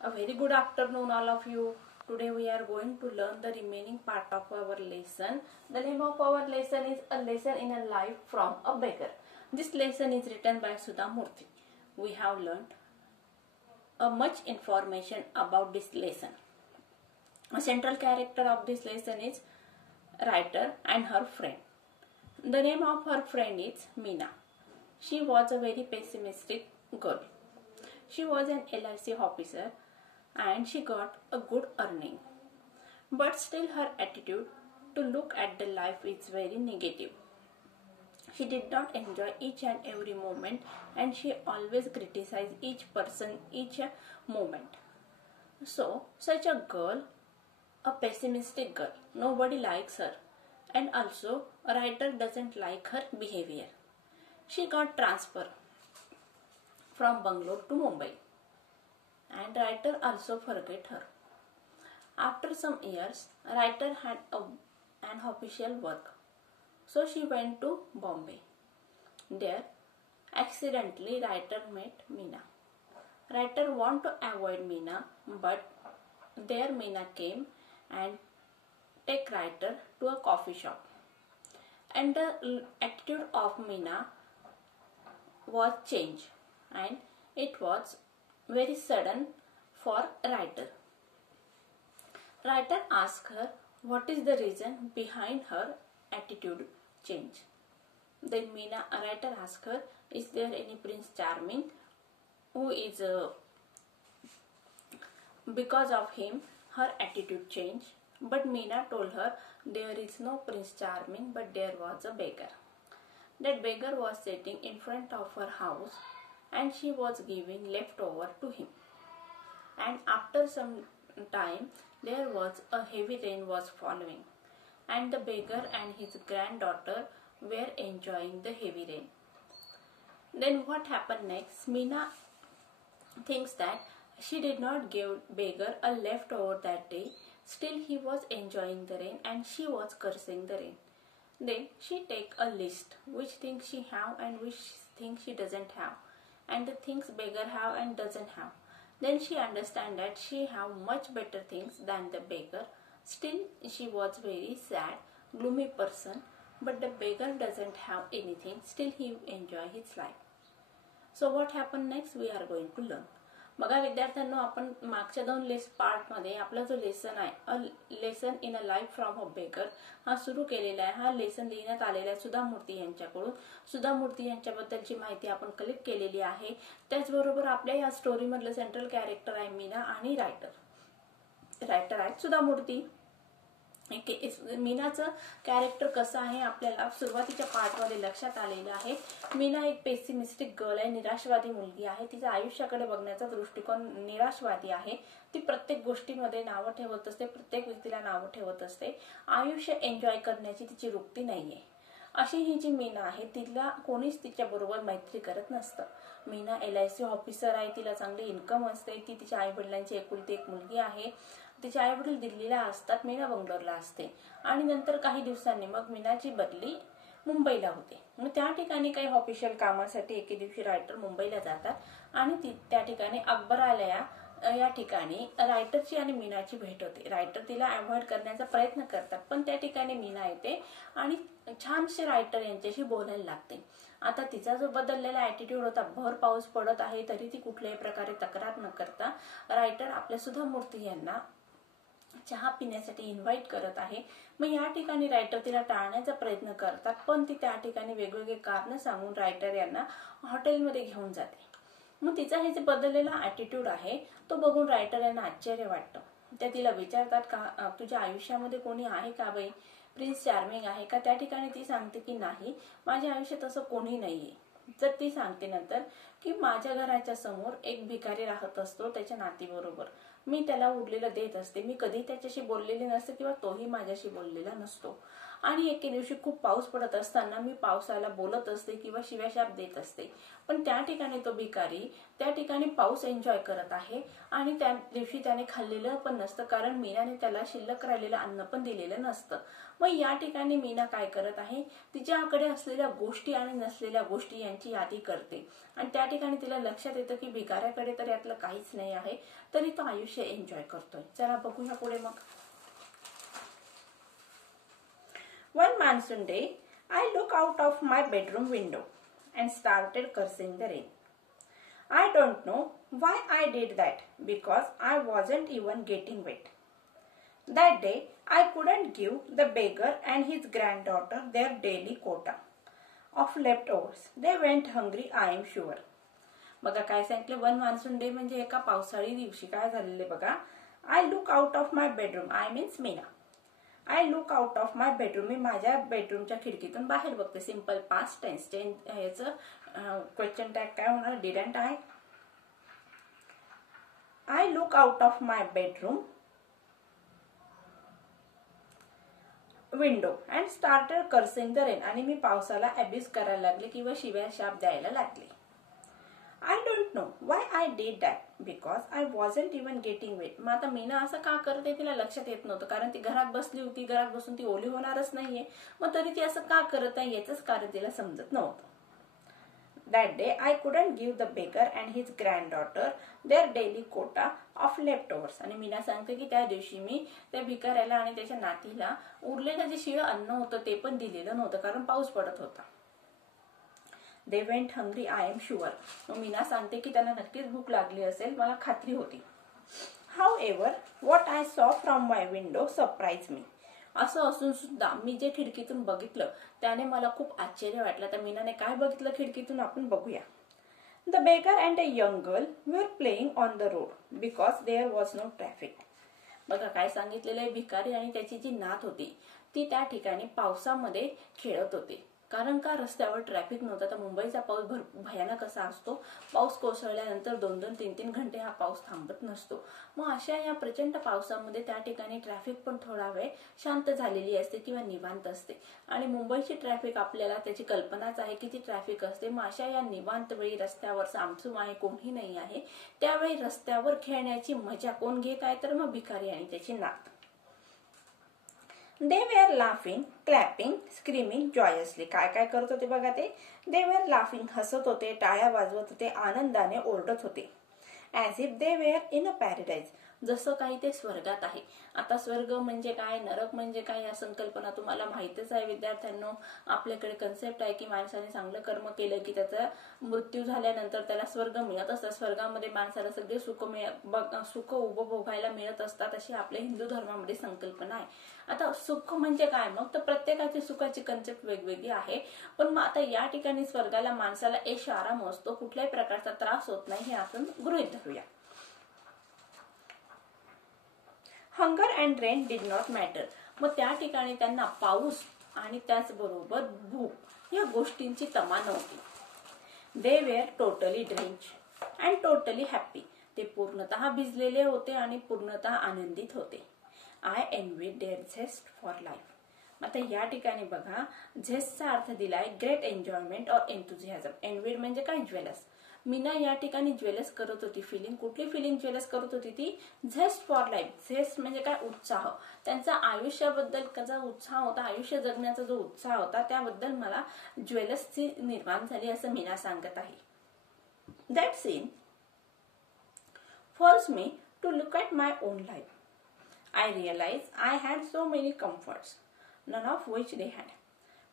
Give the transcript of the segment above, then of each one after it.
A very good afternoon all of you. Today we are going to learn the remaining part of our lesson. The name of our lesson is A Lesson in a Life from a Beggar. This lesson is written by Sudha Murthy. We have learned much information about this lesson. A central character of this lesson is writer and her friend. The name of her friend is Meena. She was a very pessimistic girl. She was an LIC officer and she got a good earning. But still her attitude to look at the life is very negative. She did not enjoy each and every moment and she always criticized each person, each moment. So, such a girl, a pessimistic girl, nobody likes her, and also a writer doesn't like her behavior. She got transfer from Bangalore to Mumbai, and writer also forget her. After some years, writer had an official work, so she went to Bombay. There, accidentally writer met Meena. Writer want to avoid Meena, but there Meena came and take writer to a coffee shop. And the attitude of Meena was changed, and it was very sudden for writer. Writer asked her what is the reason behind her attitude change. Then writer asked her, is there any Prince Charming who is because of him her attitude changed. But Meena told her there is no Prince Charming, but there was a beggar. That beggar was sitting in front of her house and she was giving leftover to him. And after some time there was a heavy rain was following, and the beggar and his granddaughter were enjoying the heavy rain. Then what happened next? Meena thinks that she did not give beggar a leftover that day. Still he was enjoying the rain and she was cursing the rain. Then she take a list which things she have and which things she doesn't have, and the things beggar have and doesn't have. Then she understand that she have much better things than the beggar. Still she was very sad, gloomy person, but the beggar doesn't have anything. Still he enjoy his life. So what happened next we are going to learn. बघा विद्यार्थ्यांनो, आपण मागच्या दोन part मध्ये आपला जो lesson आहे a lesson in a life from a beggar हा सुरू केलेला आहे. हा लेसन लिहिण्यात आलेला आहे सुधा मूर्ती यांच्याकडून. सुधा मूर्ती यांच्याबद्दलची माहिती आपण कलेक्ट केलेली आहे. त्याचबरोबर आपल्या या स्टोरी मधलं सेंट्रल कॅरेक्टर आहे मीना आणि रायटर आहे सुधा मूर्ती. मीनाचं कॅरेक्टर कसं आहे आपल्याला सुरुवातीच्या पार्ट मध्ये लक्षात आलेलं आहे. मीना एक पेसिमिस्टिक गर्ल आहे, निराशवादी मुलगी आहे. तिच्या आयुष्याकडे बघण्याचा दृष्टिकोन निराशवादी आहे. ती प्रत्येक गोष्टीमध्ये नावं ठेवत असते, प्रत्येक व्यक्तीला नावं ठेवत असते. आयुष्य एन्जॉय करण्याची तिची वृत्ती नाहीये. अशी ही जी मीना आहे तिला कोणीच तिच्या बरोबर मैत्री करत नसतं. मीना LIC ऑफिसर आहे, तिला चांगली इन्कम असते. ती तिच्या आई वडिलांची एकुलती एक मुलगी आहे. तिचे आई वडील दिल्लीला असतात, मीना बंगलोरला असते. आणि नंतर काही दिवसांनी मग मीनाची बदली मुंबईला होते. मग त्या ठिकाणी काही ऑफिशियल कामासाठी एके दिवशी रायटर मुंबईला जातात आणि त्या ठिकाणी अकबरालया या ठिकाणी रायटरची आणि मीनाची भेट होते. रायटर तिला अवॉइड करण्याचा प्रयत्न करतात, पण त्या ठिकाणी मीना येते आणि छानसे रायटर यांच्याशी बोलायला लागते. आता तिचा जो बदललेला ॲटिट्यूड होता, भर पाऊस पडत आहे तरी ती कुठल्याही प्रकारे तक्रार न करता रायटर आपल्या सुधा मूर्ती यांना चहा पिण्यासाठी इन्व्हाइट करत आहे. मग या ठिकाणी रायटर तिला टाळण्याचा प्रयत्न करतात, पण ती त्या ठिकाणी वेगवेगळे कारण सांगून रायटर यांना हॉटेलमध्ये घेऊन जाते. मग तिचा हे जे बदललेला ॲटिट्यूड आहे तो बघून रायटर यांना आश्चर्य वाटतं. त्या तिला विचारतात का तुझ्या आयुष्यामध्ये कोणी आहे का बाई, प्रिन्स चार्मिंग आहे का? त्या ठिकाणी ती सांगते की नाही, माझ्या आयुष्यात असं कोणी नाहीये. तर ती सांगते नंतर की माझ्या घराच्या समोर एक भिकारी राहत असतो त्याच्या नातीबरोबर. मी त्याला उरलेलं देत असते. मी कधी त्याच्याशी बोललेले नसते किंवा तोही माझ्याशी बोललेला नसतो. आणि एके दिवशी खूप पाऊस पडत असताना मी पावसाला बोलत असते किंवा शिव्याशाप देत असते. पण त्या ठिकाणी तो भिकारी त्या ठिकाणी पाऊस एन्जॉय करत आहे आणि त्या दिवशी त्याने खाल्लेलं पण नसतं, कारण मीनाने त्याला शिल्लक राहिलेलं अन्न पण दिलेलं नसतं. मग या ठिकाणी मीना काय करत आहे, तिच्याकडे असलेल्या गोष्टी आणि नसलेल्या गोष्टी यांची यादी करते आणि त्या ठिकाणी तिला लक्षात येतं की भिकाऱ्याकडे तर यातलं काहीच नाही आहे, तरी तो आयुष्य एन्जॉय करतोय. चला बघूया पुढे मग. One monsoon day, I looked out of my bedroom window and started cursing the rain. I don't know why I did that because I wasn't even getting wet. That day, I couldn't give the beggar and his granddaughter their daily quota of leftovers. They went hungry, I am sure. बघा काय सांगितलं, one monsoon day म्हणजे एका पावसाळी दिवशी काय झालेले बघा. I look out of my bedroom, I means Meena. I look out of my bedroom, मी माझ्या बेडरूमच्या खिडकीतून बाहेर बघते. Simple past tense. याचं क्वेश्चन टॅग काय होणार, didn't I. I look out of my bedroom window and started cursing the rain, आणि मी पावसाला अब्यूज करायला लागले किंवा शिव्या शाप द्यायला लागले. I don't know why I did that because I wasn't even getting wet. मग आता मीना असं का करते तिला लक्षात येत नव्हतं, कारण ती घरात बसली होती. घरात बसून ती ओली होणारच नाहीये, मग तरी ती असं का करत आहे याचंच कारण तिला समजत नव्हतं. That day I couldn't give the beggar and his granddaughter their daily quota of leftovers. आणि मीना सांगते की त्या दिवशी मी त्या भिकाऱ्याला आणि त्याच्या नातीला उरलेलं जे शिळं अन्न होतं ते पण दिलेलं नव्हतं, कारण पाऊस पडत होता. They went hungry, I am sure. Meena सांगते की त्यांना नक्कीच भूक लागली असेल, मला खात्री होती. However, what I saw from my window surprised me. असं असून सुद्धा मी जे खिडकीतून बघितलं त्याने मला खूप आश्चर्य वाटलं. तर मीनाने काय बघितलं खिडकीतून आपण बघूया. The beggar and a young girl were playing on the road because there was no traffic. बघा काय सांगितलेलं आहे, भिकारी आणि त्याची जी नात होती ती त्या ठिकाणी पावसामध्ये खेळत होते, कारण का रस्त्यावर ट्रॅफिक नव्हता. तर मुंबईचा पाऊस भयानक असा असतो. पाऊस कोसळल्यानंतर 2-2, 3-3 घंटे हा पाऊस थांबत नसतो. मग अशा या प्रचंड पावसामध्ये त्या ठिकाणी ट्रॅफिक पण थोडा वेळ शांत झालेली असते किंवा निवांत असते. आणि मुंबईची ट्रॅफिक आपल्याला त्याची कल्पनाच आहे किती ट्रॅफिक असते. मग अशा या निवांत वेळी रस्त्यावर सामसूम आहे, कोणी नाही आहे, त्यावेळी रस्त्यावर खेळण्याची मजा कोण घेत आहे, तर मग भिकारी आणि त्याची नात. They were laughing, clapping, screaming joyously. काय काय करत होते बघा ते. They were laughing, हसत होते, टाळ्या वाजवत होते, आनंदाने ओरडत होते. As if they were in a paradise. जसं काही ते स्वर्गात आहे. आता स्वर्ग म्हणजे काय, नरक म्हणजे काय, या संकल्पना तुम्हाला माहितच आहे विद्यार्थ्यांनो. आपल्याकडे कन्सेप्ट आहे की माणसाने चांगलं कर्म केलं की त्याचा मृत्यू झाल्यानंतर त्याला स्वर्ग मिळत असतं. स्वर्गामध्ये माणसाला सगळे सुख उपभोगायला मिळत असतात, अशी आपल्या हिंदू धर्मामध्ये संकल्पना आहे. आता सुख म्हणजे काय, मग तर प्रत्येकाची सुखाची कन्सेप्ट वेगवेगळी आहे. पण मग आता या ठिकाणी स्वर्गाला माणसाला ऐश आराम असतो, कुठल्याही प्रकारचा त्रास होत नाही, हे आपण गृहीत धरूया. Hunger and rain did not matter. मग त्या ठिकाणी त्यांना पाऊस आणि त्याचबरोबर भूक या गोष्टींची तमा नव्हती. They were totally drench and totally happy. ते पूर्णतः भिजलेले होते आणि पूर्णतः आनंदित होते. I envied their zest for life. आता या ठिकाणी बघा झेस्टचा अर्थ दिलाय ग्रेट एन्जॉयमेंट और एन्थुझियाझम. एन्व्हीड म्हणजे काय, ज्वेलस. मीना या ठिकाणी ज्वेलस करत होती. फिलिंग, कुठली फिलिंग ज्वेलस करत होती ती, झेस्ट फॉर लाईफ. झेस्ट म्हणजे काय, उत्साह. त्यांचा आयुष्याबद्दल जो उत्साह होता, आयुष्य जगण्याचा जो उत्साह होता, त्याबद्दल मला ज्वेलसची निर्माण झाली असं मीना सांगत आहे. That scene force me to look at my own life. I realized I had so many comforts, none of which they had.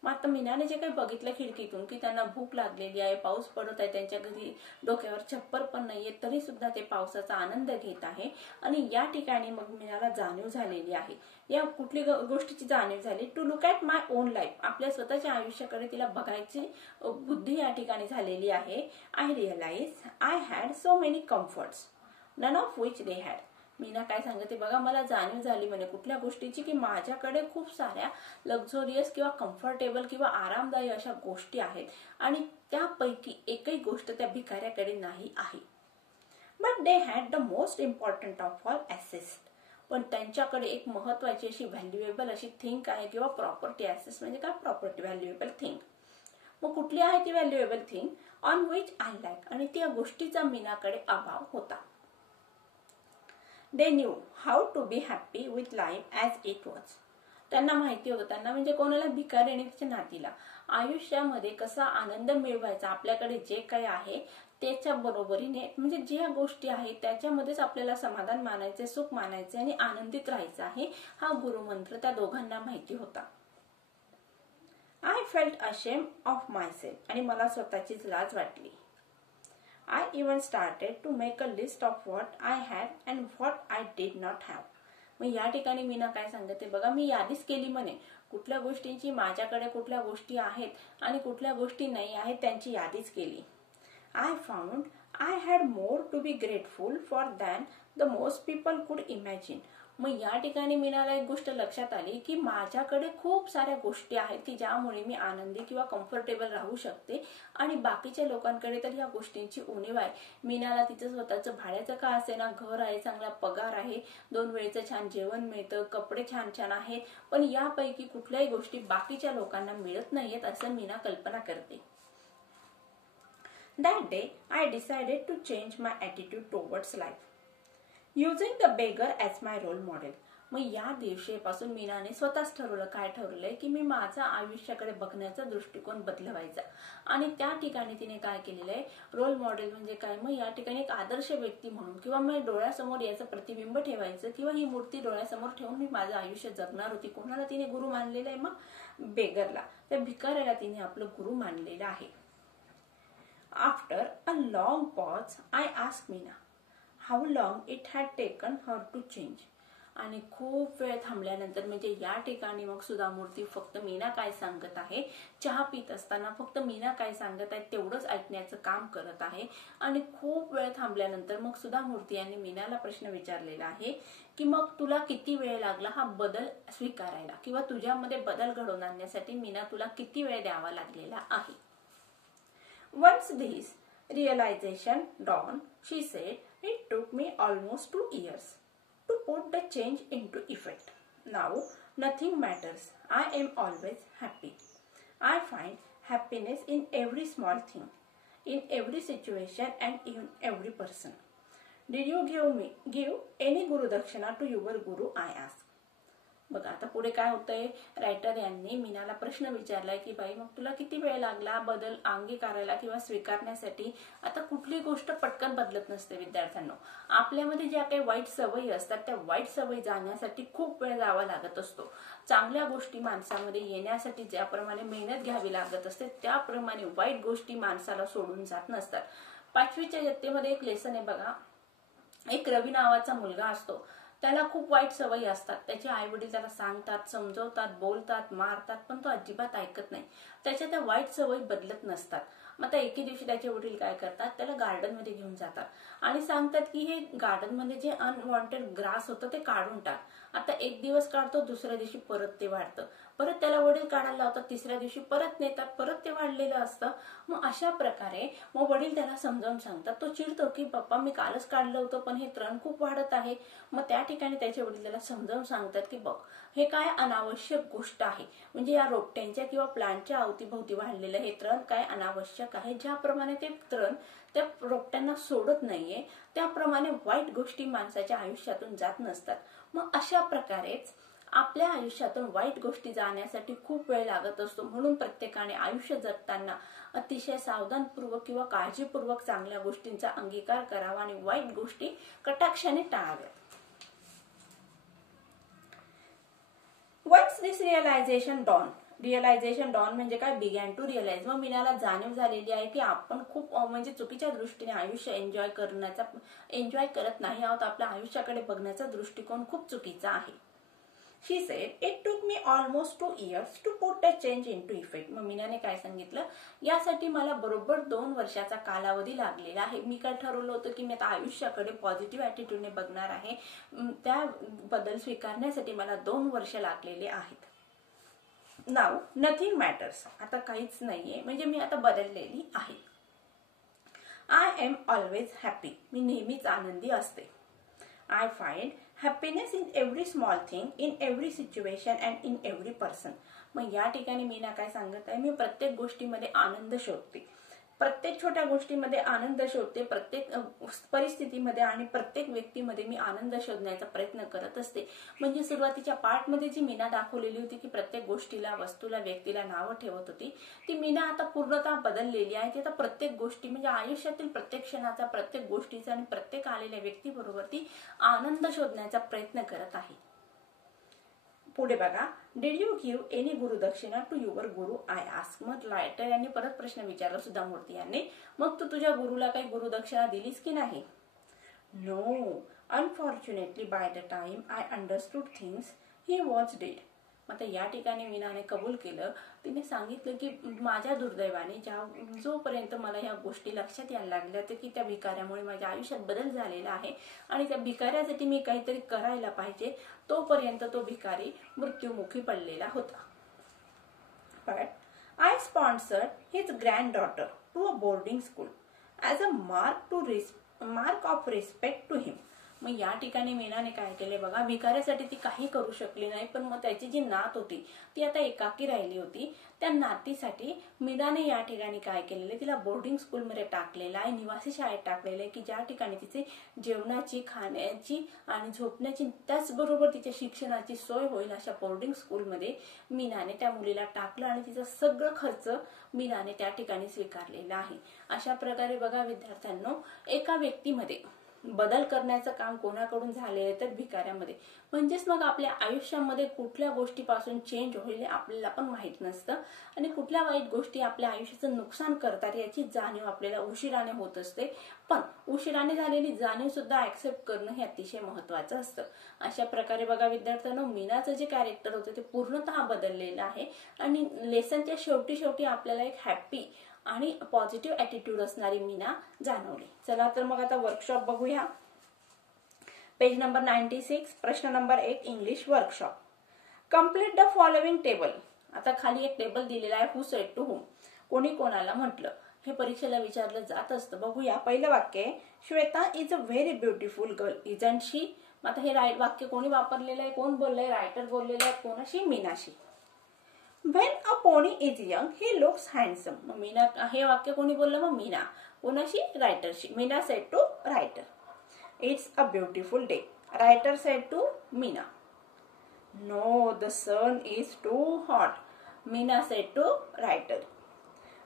मग आता मीनाने जे काही बघितलं खिडकीतून की त्यांना भूक लागलेली आहे, पाऊस पडत आहे, त्यांच्या घरी डोक्यावर छप्पर पण नाहीये, तरी सुद्धा ते पावसाचा आनंद घेत आहे. आणि या ठिकाणी मग मीनाला जाणीव झालेली आहे. या कुठली गोष्टीची जाणीव झाली, to look at my own life. आपल्या स्वतःच्या आयुष्याकडे तिला बघायची बुद्धी या ठिकाणी झालेली आहे. I realize I had so many comforts, none of which they had. Meena काय सांगते बघा, मला जाणीव झाली म्हणे कुठल्या गोष्टीची, की माझ्याकडे खूप साऱ्या लक्झोरियस किंवा कम्फर्टेबल किंवा आरामदायी अशा गोष्टी आहेत आणि त्यापैकी एकही गोष्ट त्या भिकाऱ्याकडे नाही आहे. But they had the most important of all assets. पण त्यांच्याकडे एक महत्वाची अशी व्हॅल्युएबल अशी थिंग आहे किंवा प्रॉपर्टी. ॲसेट्स म्हणजे काय, प्रॉपर्टी, व्हॅल्युएबल थिंग. मग कुठली आहे ती valuable thing, on which I like. आणि त्या गोष्टीचा मीनाकडे अभाव होता. They knew how to be happy with life as it was. त्यांना माहिती होतं, त्यांना म्हणजे कोणाला, भिकारी आणि तिच्या नातीला, आयुष्यामध्ये कसा आनंद मिळवायचा, आपल्याकडे जे काही आहे त्याच्या बरोबरीने, म्हणजे ज्या गोष्टी आहेत त्याच्यामध्येच आपल्याला समाधान मानायचे, सुख मानायचे आणि आनंदित राहायचं आहे, हा गुरुमंत्र त्या दोघांना माहिती होता. I felt ashamed of myself, आणि मला स्वतःचीच लाज वाटली. I even started to make a list of what I had and what I did not have. मग या ठिकाणी मीना काय सांगते बघा, मी यादीच केली म्हणे, कुठल्या गोष्टींची माझ्याकडे कुठल्या गोष्टी आहेत आणि कुठल्या गोष्टी नाही आहेत त्यांची यादीच केली. I found I had more to be grateful for than the most people could imagine. मग या ठिकाणी मीनाला एक गोष्ट लक्षात आली की माझ्याकडे खूप साऱ्या गोष्टी आहेत की ज्यामुळे मी आनंदी किंवा कम्फर्टेबल राहू शकते आणि बाकीच्या लोकांकडे तर या गोष्टींची उणीव आहे. मीनाला तिचं स्वतःचं भाड्याचं का असेना घर आहे, चांगला पगार आहे, 2 वेळेचं छान जेवण मिळतं, कपडे छान छान आहेत, पण यापैकी कुठल्याही गोष्टी बाकीच्या लोकांना मिळत नाहीयेत असं मीना कल्पना करते. That day I decided to change my attitude towards life. Using the beggar as my role model. मग या दिवशीपासून मीनाने स्वतःच ठरवलं, काय ठरवलंय की मी माझा आयुष्याकडे बघण्याचा दृष्टिकोन बदलवायचा. आणि त्या ठिकाणी तिने काय केलेलं आहे, रोल मॉडेल म्हणजे काय, मग या ठिकाणी एक आदर्श व्यक्ती म्हणून किंवा मग डोळ्यासमोर याचं प्रतिबिंब ठेवायचं किंवा ही मूर्ती डोळ्यासमोर ठेवून मी माझं आयुष्य जगणार होती. कोणाला तिने गुरु मानलेलं आहे, मग बेगरला, त्या भिकाऱ्याला तिने आपलं गुरु मानलेलं आहे. After a long pause, I asked Meena how long it had taken her to change. आणि खूप वेळ थांबल्यानंतर म्हणजे या ठिकाणी मग सुधा मूर्ती फक्त मीना काय सांगत आहे, चहा पित असताना फक्त मीना काय सांगत आहे तेवढंच ऐकण्याचं काम करत आहे. आणि खूप वेळ थांबल्यानंतर मग सुधा मूर्ती यांनी मीनाला प्रश्न विचारलेला आहे की मग तुला किती वेळ लागला हा बदल स्वीकारायला किंवा तुझ्यामध्ये बदल घडवून आणण्यासाठी मीना तुला किती वेळ द्यावा लागलेला आहे. Once this realization dawned, she said, it took me almost 2 years to put the change into effect. Now, nothing matters. I am always happy. I find happiness in every small thing, in every situation and in every person. Did you give any Guru Dakshina to your Guru? I asked. बघा आता पुढे काय होतंय, writer यांनी मीनाला प्रश्न विचारलाय की बाई मग तुला किती वेळ लागला बदल अंगीकारायला किंवा स्वीकारण्यासाठी. आता कुठली गोष्ट पटकन बदलत नसते विद्यार्थ्यांनो, आपल्यामध्ये ज्या काही वाईट सवयी असतात त्या वाईट सवयी जाण्यासाठी खूप वेळ जावा लागत असतो. चांगल्या गोष्टी माणसामध्ये येण्यासाठी ज्याप्रमाणे मेहनत घ्यावी लागत असते त्याप्रमाणे वाईट गोष्टी माणसाला सोडून जात नसतात. 5वीच्या इयत्तेमध्ये एक लेसन आहे बघा, एक रवी नावाचा मुलगा असतो, त्याला खूप वाईट सवयी असतात, त्याचे आई वडील त्याला सांगतात, समजवतात, बोलतात, मारतात, पण तो अजिबात ऐकत नाही. त्याच्या त्या वाईट सवयी बदलत नसतात. मग त्या एके दिवशी त्याचे वडील काय करतात, त्याला गार्डन मध्ये घेऊन जातात आणि सांगतात की हे गार्डन मध्ये जे अनवॉन्टेड ग्रास होतं ते काढून टाक. आता एक दिवस काढतो, दुसऱ्या दिवशी परत ते वाढतं, परत त्याला वडील काढायला लावतात, तिसऱ्या दिवशी परत नेतात, परत ते वाढलेलं असतं. मग अशा प्रकारे मग वडील त्याला समजावून सांगतात, तो चिडतो की पप्पा मी कालच काढलं होतं पण हे तण खूप वाढत आहे. मग त्या ठिकाणी त्याचे वडील त्याला समजावून सांगतात की बघ हे काय अनावश्यक गोष्ट आहे, म्हणजे या रोपट्यांच्या किंवा प्लांटच्या अवतीभोवती वाढलेलं हे तण काय अनावश्यक आहे. ज्याप्रमाणे ते तण त्या रोपट्यांना सोडत नाहीये त्याप्रमाणे वाईट गोष्टी माणसाच्या आयुष्यातून जात नसतात. मग अशा प्रकारेच आपल्या आयुष्यातून वाईट गोष्टी जाण्यासाठी खूप वेळ लागत असतो. म्हणून प्रत्येकाने आयुष्य जगताना अतिशय सावधानपूर्वक किंवा काळजीपूर्वक चांगल्या गोष्टींचा अंगीकार करावा आणि वाईट गोष्टी कटाक्षाने टाळाव्यात. Once this realization dawned म्हणजे काय, बिगॅन टू रिअलाइज. मग मीनाला जाणीव झालेली आहे की आपण खूप म्हणजे चुकीच्या दृष्टीने आयुष्य एन्जॉय करत नाही आहोत, आपल्या आयुष्याकडे बघण्याचा दृष्टिकोन खूप चुकीचा आहे. She said, it took me almost 2 years to put the change into effect. मग मीनाने काय सांगितलं, यासाठी मला बरोबर 2 वर्षाचा कालावधी लागलेला आहे. मी काय ठरवलं होतं की मी आता आयुष्याकडे पॉझिटिव्ह ॲटिट्यूडने बघणार आहे, त्या बदल स्वीकारण्यासाठी मला 2 वर्ष लागलेले आहेत. नाउ नथिंग मॅटर्स, आता काहीच नाहीये, म्हणजे मी आता बदललेली आहे. आय एम ऑलवेज हॅपी, मी नेहमीच आनंदी असते. I find happiness in every small thing, in every situation and in every person. मग या ठिकाणी मीना काय सांगत आहे, मी प्रत्येक गोष्टीमध्ये आनंद शोधते, प्रत्येक छोट्या गोष्टीमध्ये आनंद शोधते, प्रत्येक परिस्थितीमध्ये आणि प्रत्येक व्यक्तीमध्ये मी आनंद शोधण्याचा प्रयत्न करत असते. म्हणजे सुरुवातीच्या पार्टमध्ये जी मीना दाखवलेली होती की प्रत्येक गोष्टीला, वस्तूला, व्यक्तीला नावं ठेवत होती, ती मीना आता पूर्णतः बदललेली आहे. ती आता प्रत्येक गोष्टी म्हणजे आयुष्यातील प्रत्येक क्षणाचा, प्रत्येक गोष्टीचा आणि प्रत्येक आलेल्या व्यक्तीबरोबर ती आनंद शोधण्याचा प्रयत्न करत आहे. पुढे बघा, did you give any gurudakshina to your guru I ask. मग रायटर यांनी परत प्रश्न विचारला सुधा मूर्ती यांनी, मग तू तुझ्या गुरुला काही गुरुदक्षिणा दिलीस की नाही? No, unfortunately by the time I understood things he was dead. आता या ठिकाणी मीनाने कबूल केलं. तिने सांगितलं की माझ्या दुर्दैवाने जोपर्यंत मला ह्या गोष्टी लक्षात यायला लागल्या तर की त्या भिकाऱ्यामुळे माझ्या आयुष्यात बदल झालेला आहे आणि त्या भिकाऱ्यासाठी मी काहीतरी करायला पाहिजे, तोपर्यंत तो भिकारी मृत्युमुखी पडलेला होता. But I sponsored his granddaughter to a boarding school as a mark of respect to him. मग या ठिकाणी मीनाने काय केले बघा, भिकाऱ्यासाठी ती काही करू शकली नाही, पण मग त्याची जी नात होती ती आता एकाकी राहिली होती. त्या नातीसाठी मीनाने या ठिकाणी काय केलेले, तिला बोर्डिंग स्कूलमध्ये टाकलेलं आहे, निवासी शाळेत टाकलेलं आहे की ज्या ठिकाणी तिचे जेवणाची, खाण्याची आणि झोपण्याची त्याचबरोबर तिच्या शिक्षणाची सोय होईल अशा बोर्डिंग स्कूलमध्ये मीनाने त्या मुलीला टाकलं आणि तिचा सगळं खर्च मीनाने त्या ठिकाणी स्वीकारलेला आहे. अशा प्रकारे बघा विद्यार्थ्यांनो, एका व्यक्तीमध्ये बदल करण्याचं काम कोणाकडून झाले तर भिकाऱ्यामध्ये. म्हणजेच मग आपल्या आयुष्यामध्ये कुठल्या गोष्टीपासून चेंज होईल आपल्याला पण माहित नसतं आणि कुठल्या वाईट गोष्टी आपल्या आयुष्याचं नुकसान करतात याची जाणीव आपल्याला उशिराने होत असते. पण उशिराने झालेली जाणीव सुद्धा ऍक्सेप्ट करणं हे अतिशय महत्वाचं असतं. अशा प्रकारे बघा विद्यार्थ्यांनो, मीनाचं जे कॅरेक्टर होतं ते पूर्णतः बदललेलं आहे आणि लेसनच्या शेवटी आपल्याला एक हॅप्पी आणि पॉझिटिव्ह ॲटिट्यूड असणारी मीना जाणवली. चला तर मग आता वर्कशॉप बघूया. पेज नंबर 96, प्रश्न number 1, English workshop. Complete the following table. आता खाली एक टेबल दिलेला आहे, हु सेड टू हुम, कोणी कोणाला म्हटलं. हे परीक्षेला विचारलं जात असतं. बघूया, पहिलं वाक्य आहे, Shweta is a very beautiful girl isn't she. आता हे वाक्य कोणी वापरलेलं आहे, कोण बोललंय? रायटर बोललेलं आहे. कोणाशी? मीनाशी. When a pony is young, he looks handsome. Meena, हे वाक्य कोणी बोललं? मग मीना. कोणाशी? रायटरशी. Meena said to writer, it's a beautiful day. Writer said to Meena, no, the sun is too hot. Meena said to writer,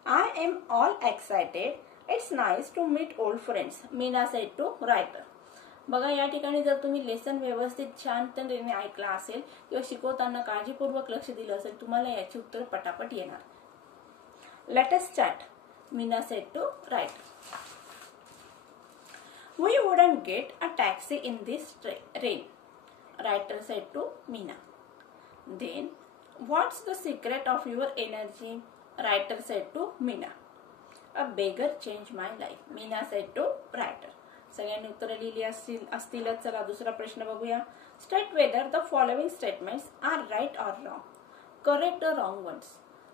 I am all excited. It's nice to meet old friends. Meena said to writer. बघा या ठिकाणी जर तुम्ही lesson व्यवस्थित शांततेने ऐकला असेल किंवा शिकवताना काळजीपूर्वक लक्ष दिलं असेल, तुम्हाला याची उत्तर पटापट येणार. Let us chat. Meena said to writer, we wouldn't get a taxi in this rain. Writer said to Meena. Then what's the secret of your energy? Writer said to Meena. A beggar change my life. Meena said to writer. सगळ्यांनी उत्तर लिहिली असतीलच. चला दुसरा प्रश्न बघूया. State whether the following statements are right or wrong. Correct the wrong ones.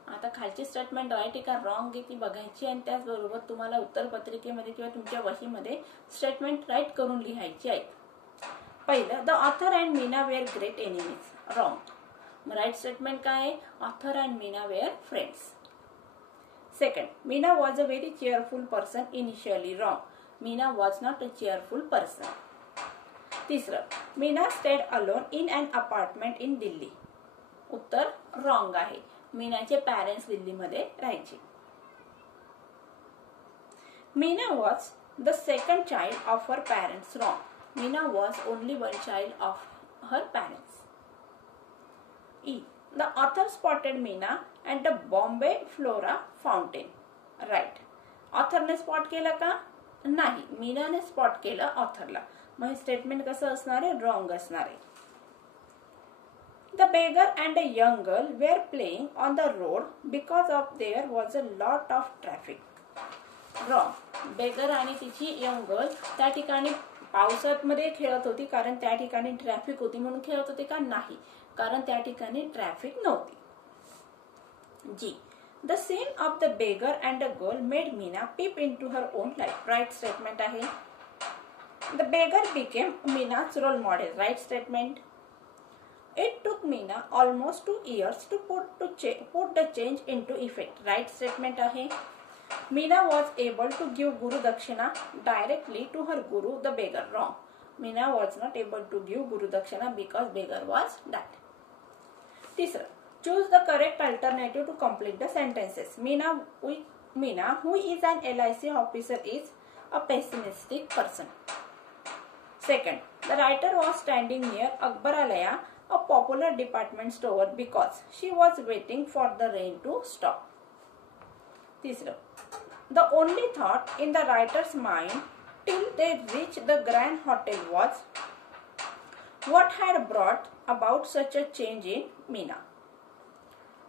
आता खालची स्टेटमेंट राईट आहे का रॉंग आहे ती बघायची आणि त्याचबरोबर तुम्हाला उत्तरपत्रिकेमध्ये किंवा तुमच्या वहीमध्ये स्टेटमेंट राईट करून लिहायची आहे. पहिलं, the author and Meena were great enemies. Wrong. Right statement काय आहे? Author and Meena were friends. Second, Meena was a very cheerful person initially. Wrong. Meena was not a cheerful person. तिसरं, Meena stayed alone in an apartment in Delhi. उत्तर wrong आहे. मीनाचे parents दिल्लीमध्ये राहायचे. Meena was the second child of her parents. Wrong. Meena was only one child of her parents. E. The author spotted Meena at the Bombay Flora fountain. Right. ऑथरने spot केलं का? नाही, मीनाने spot केलं ऑथरला. मग हे स्टेटमेंट कसं असणार आहे? रॉंग असणार आहे. The beggar and a young girl were playing on the road because of there was a lot of traffic. Wrong. Beggar आणि तिची यंग गर्ल त्या ठिकाणी पावसात मध्ये खेळत होती कारण त्या ठिकाणी ट्रॅफिक होती म्हणून खेळत होते का? नाही, कारण त्या ठिकाणी ट्रॅफिक नव्हती. जी. The scene of the beggar and the girl made Meena peep into her own life. Right statement आहे. The beggar became Meena's role model. Right statement. It took Meena almost 2 years to put the change into effect. Right statement आहे. Meena was able to give Guru Dakshina directly to her Guru, the beggar. Wrong. Meena was not able to give Guru Dakshina because beggar was dead. तीसरा, choose the correct alternative to complete the sentences. Meena, who is an LIC officer, is a pessimistic person. Second, the writer was standing near Akbaralaya, a popular department store, because she was waiting for the rain to stop. तीसरा, the only thought in the writer's mind till they reached the Grand Hotel was what had brought about such a change in Meena.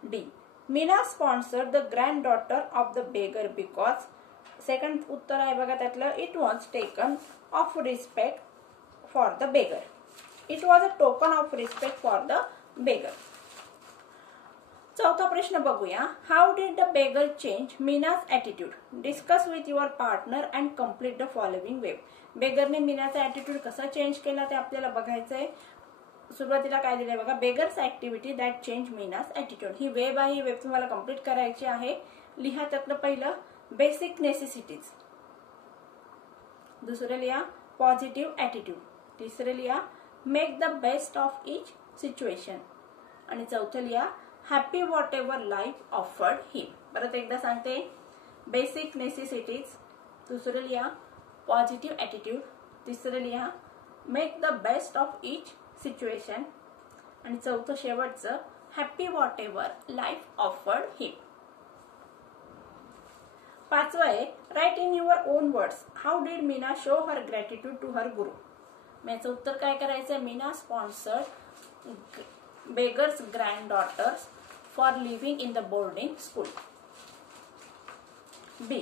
D. Meena sponsored the granddaughter of the beggar because, second उत्तर आहे बघा त्यातलं, it was taken of respect for the beggar. It was a token of respect for the beggar. चौथा प्रश्न बघूया. How did the beggar change Meena's attitude? Discuss with your partner and complete the following web. बेगरने मीनाचा attitude कसा change केला ते आपल्याला बघायचंय. सुरुवातीला काय दिलंय बघा, beggar's activity that change Meena's attitude. ही वेब आहे, ही वेब तुम्हाला कम्प्लीट करायची आहे. लिहा त्यातलं पहिलं बेसिक नेसेसिटीज, दुसरं लिहा पॉझिटिव्ह ॲटिट्यूड, तिसरं लिहा make the best of each situation आणि चौथं लिहा happy whatever life offered him. परत एकदा सांगते, बेसिक नेसेसिटीज, दुसरं लिहा पॉझिटिव्ह ॲटिट्यूड, तिसरं लिहा make the best of each situation आणि चौथं शेवटचं happy whatever life offered him. पाचवं आहे right in your own words how did Meena show her gratitude to her guru. याचं उत्तर काय करायचं? Meena sponsored beggar's granddaughters for living in the boarding school. B.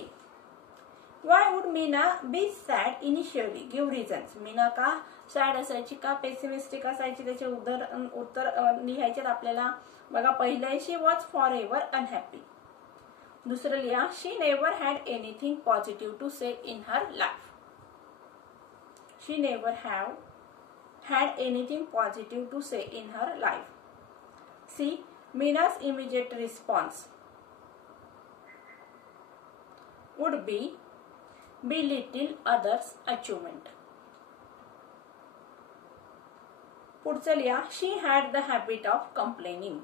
Why would Meena be sad initially? Give reasons. Meena का sad असायची, का pessimistic असायची, त्याचे उत्तर लिहायचे आपल्याला. बघा, पहिलं she was forever unhappy. दुसरं लिहा she never had anything positive to say in her life. She never had anything positive to say in her life. C. Meena's immediate response would be belittle others' achievement. पुढचं लिहा she had the habit of complaining.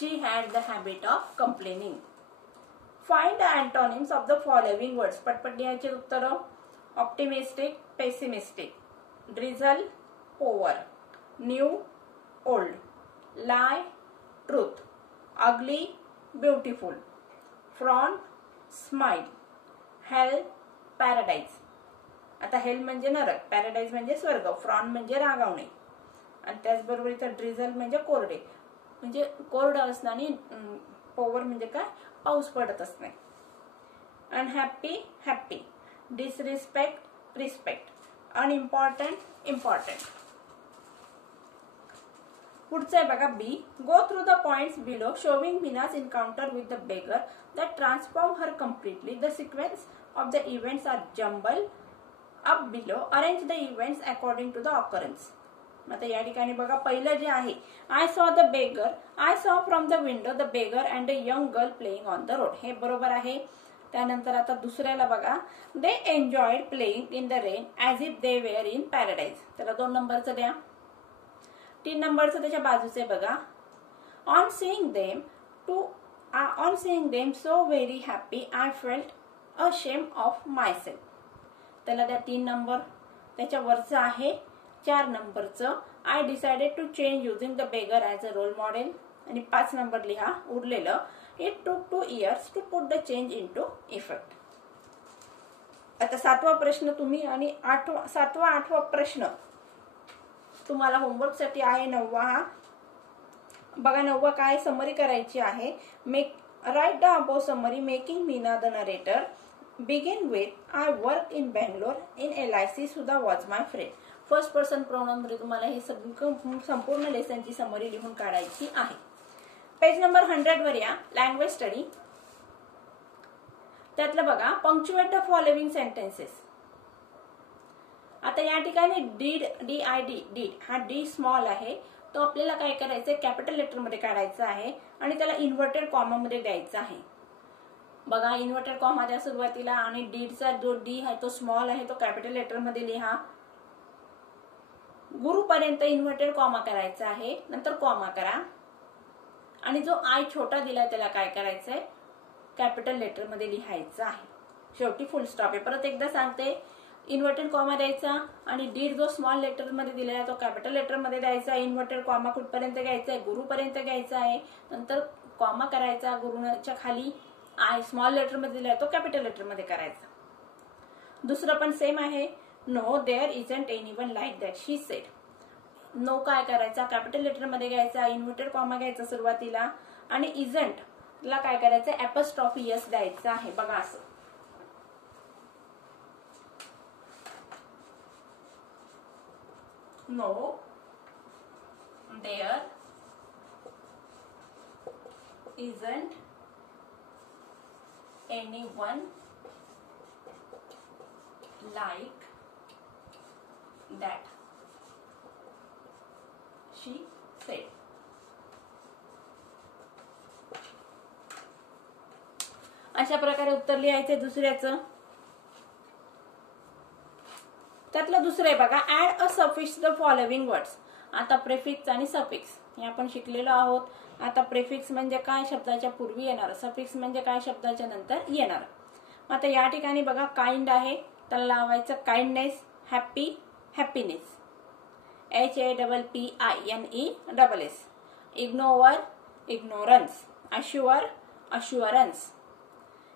She had the habit of complaining. Find the antonyms of the following words. पटपट लिहायचे उत्तर. Optimistic, pessimistic, drizzle, over, new, old, lie, truth, ugly, beautiful, frown, smile, hail, paradise. आता hail म्हणजे नरक, paradise म्हणजे स्वर्ग, frown म्हणजे रागावणे आणि त्याचबरोबर इथं ड्रिझल म्हणजे कोरडे, म्हणजे कोरडं असणं आणि ओव्हर म्हणजे काय, पाऊस पडत असणे. Unhappy, happy, disrespect, respect, unimportant, important. पुढचं आहे बघा B. Go through the points below showing Meena's encounter with the beggar that transform her completely. The sequence of the events are jumble up below. Arrange the events according to the occurrence. आता या ठिकाणी बघा पहिलं जे आहे, I saw the beggar, I saw from the window the beggar and a young girl playing on the road. हे बरोबर आहे. त्यानंतर आता दुसऱ्याला बघा, they enjoyed playing in the rain as if they were in paradise. त्याला 2 नंबरचं द्या. 3 नंबरचं त्याच्या बाजूचे बघा, on seeing them so very happy I felt ashamed of myself. त्याला द्या 3 नंबर. त्याच्या वरचं आहे 4 नंबरचं, I decided to change using the beggar as a role model आणि 5 नंबर लिहा उरलेलं, It took 2 years to put the change into effect. आता 7वा प्रश्न तुम्ही आणि 7वा 8वा प्रश्न तुम्हाला होमवर्क साठी आहे. 9वा हा बघा. 9वा काय समरी करायची आहे. Write the above summary making Meena the narrator. Begin with I work in Bangalore in LIC सुद्धा was my friend. First person pronoun मध्ये तुम्हाला ही संपूर्ण लेसनची समरी लिहून काढायची आहे. पेज नंबर 100 वर या. लँग्वेज स्टडी त्यातलं बघा, पंक्च्युएट द फॉलोइंग सेंटेन्सेस. आता या ठिकाणी डीड, DID, डीड हा डी स्मॉल आहे, तो आपल्याला काय करायचंय, कॅपिटल लेटर मध्ये काढायचा आहे आणि त्याला इन्व्हर्टेड कॉमा मध्ये द्यायचा आहे. बघा इन्व्हर्टेड कॉमा द्या सुरुवातीला आणि डीडचा जो डी आहे तो स्मॉल आहे तो कॅपिटल लेटर मध्ये लिहा. गुरुपर्यंत इन्व्हर्टेड कॉमा करायचा आहे, नंतर कॉमा करा आणि जो आय छोटा दिलाय त्याला काय करायचंय, कॅपिटल लेटर मध्ये लिहायचं आहे. शेवटी फुल स्टॉप आहे. परत एकदा सांगते, इन्व्हर्टेड कॉमा द्यायचा आणि डीड जो स्मॉल लेटर मध्ये दिलेला आहे तो कॅपिटल लेटर मध्ये द्यायचा. इन्व्हर्टेड कॉमा कुठपर्यंत घ्यायचा आहे, गुरुपर्यंत घ्यायचा आहे, नंतर कॉमा करायचा, गुरुच्या खाली आय स्मॉल लेटर मध्ये दिलाय तो कॅपिटल लेटर मध्ये करायचा. दुसरं पण सेम आहे. No there isn't anyone like that she said. No काय करायचा, कॅपिटल लेटर मध्ये घ्यायचा, इन्व्हर्टेड कॉमा घ्यायचा सुरुवातीला आणि इजंट ला काय करायचं, ऍपॉस्ट्रॉफी एस द्यायचं आहे. बघा असं no there isn't anyone like that she said. अशा प्रकारे उत्तर लिहायचे दुसऱ्याचं. त्यातलं दुसरं आहे बघा, add a suffix the following words. आता प्रेफिक्स आणि सफिक्स हे आपण शिकलेलो आहोत. आता प्रेफिक्स म्हणजे काय, शब्दाच्या पूर्वी येणार. सफिक्स म्हणजे काय, शब्दाच्या नंतर येणार. आता या ठिकाणी बघा काइंड आहे, त्याला लावायचं kindness, happy happiness, HAPPINESS, ignore ignorance, assure assurance,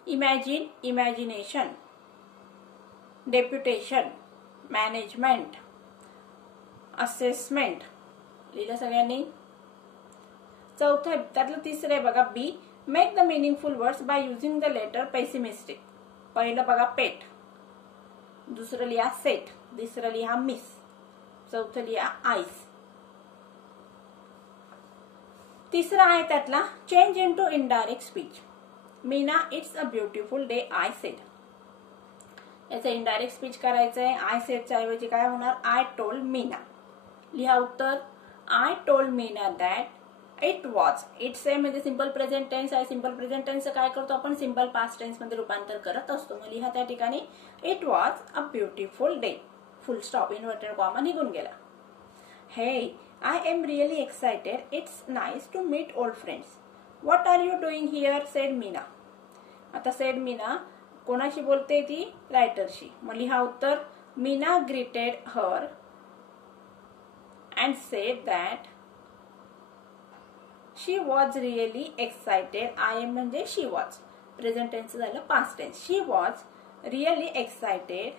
imagine imagination, deputation, management, assessment. लिहिलं सगळ्यांनी. चौथं त्यातलं तिसरं आहे बघा B, make the meaningful words by using the letter pessimistic. पहिलं बघा पेट, दुसरं लिहा सेट, तिसरं लिहा मिस, चौथं लिहा आईस. तिसरा आहे त्यातला change into indirect speech. Meena it's a beautiful day I said. याचं इनडायरेक्ट स्पीच करायचंय. आय सेडच्या ऐवजी काय होणार, आय टोल्ड मीना. लिहा उत्तर, I told Meena that it was. It's a म्हणजे सिंपल प्रेझेंट टेन्स आहे. सिंपल प्रेझेंट टेन्सचं काय करतो आपण, सिंपल पास्ट टेन्स मध्ये रूपांतर करत असतो. मग लिहा त्या ठिकाणी it was a beautiful day, full stop, inverted comma निघून गेला. हे I am really excited, it's nice to meet old friends. What are you doing here said Meena. आता सेड मीना कोणाशी बोलते ती, रायटरशी. मग लिहा उत्तर, Meena greeted her and said that she was really excited. I am म्हणजे she was, प्रेझेंट टेन्स झालं past tense. she was really excited.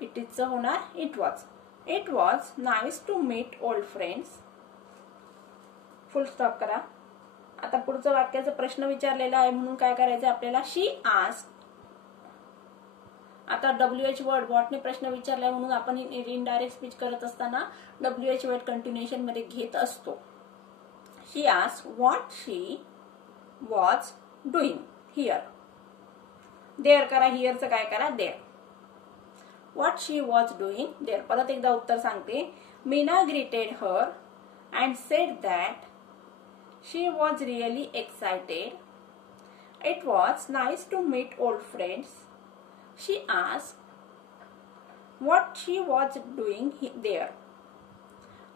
It is होणार it was. It was nice to meet old friends. Full stop करा. आता पुढचं वाक्याचा प्रश्न विचारलेला आहे म्हणून काय करायचं आपल्याला, she asked. आता WH वर्ड, वॉटने प्रश्न विचारलाय म्हणून आपण इनडायरेक्ट स्पीच करत असताना WH वर्ड कंटिन्युएशन मध्ये घेत असतो. She asked what she was doing here. There करा, हिअरचं काय करा, there. What she was doing there. परत एकदा उत्तर सांगते. Meena greeted her and said that she was really excited. It was nice to meet old friends. She asked what she was doing there.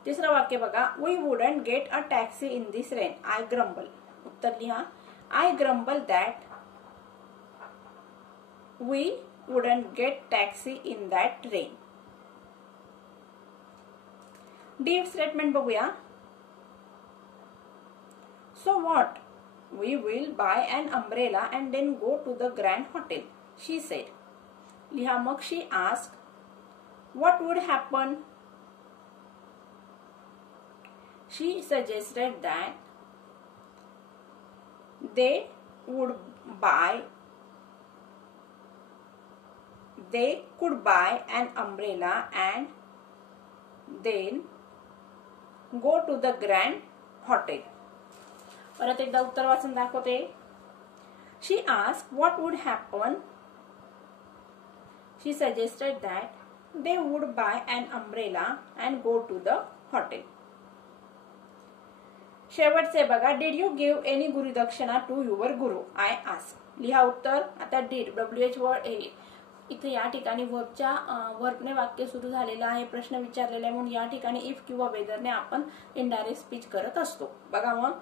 तिसरं वाक्य बघा, we wouldn't get a taxi in this rain. I grumble. उत्तर लिहा, I grumble that we wouldn't get taxi in that rain. D statement बघूया. So what? We will buy an umbrella and then go to the Grand Hotel, she said. लिहा मग she asked what would happen. She suggested that they could buy an umbrella and then go to the Grand Hotel. परत एकदा उत्तर वाचून दाखवते. She asked what would happen. She suggested that they would buy an umbrella and go to the hotel. शेवटचे बघा, did you give any gurudakshina to your guru? I asked. लिहा उत्तर. आता did WH वर्ड आहे इथे या ठिकाणी वर्बने वाक्य सुरू झालेलं आहे, प्रश्न विचारलेला आहे, म्हणून या ठिकाणी इफ किंवा वेदरने आपण इनडायरेक्ट स्पीच करत असतो. बघा मग,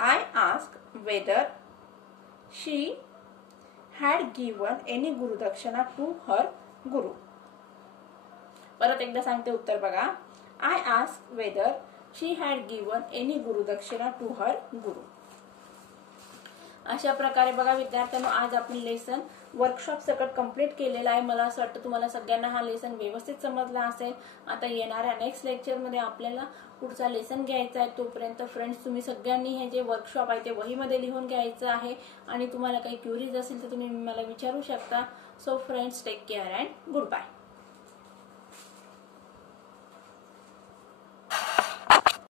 I asked whether she had given any gurudakshina to her guru. परत एकदा सांगते उत्तर बघा. I asked whether she had given any gurudakshina to her guru. अशा प्रकारे बघा विद्यार्थ्यांनो, आज आपण लेसन वर्कशॉप सकट कंप्लीट केलेला आहे. मला असं वाटतं तुम्हाला सगळ्यांना हा लेसन व्यवस्थित समजला असेल. आता येणाऱ्या नेक्स्ट लेक्चर मध्ये आपल्याला पुढचा लेसन घ्यायचा आहे. तोपर्यंत फ्रेंड्स, तुम्ही सगळ्यांनी हे जे वर्कशॉप आहे ते वहीमध्ये लिहून घ्यायचं आहे आणि तुम्हाला काही क्युरीज असेल तर तुम्ही मला विचारू शकता. So friends, take care and good bye.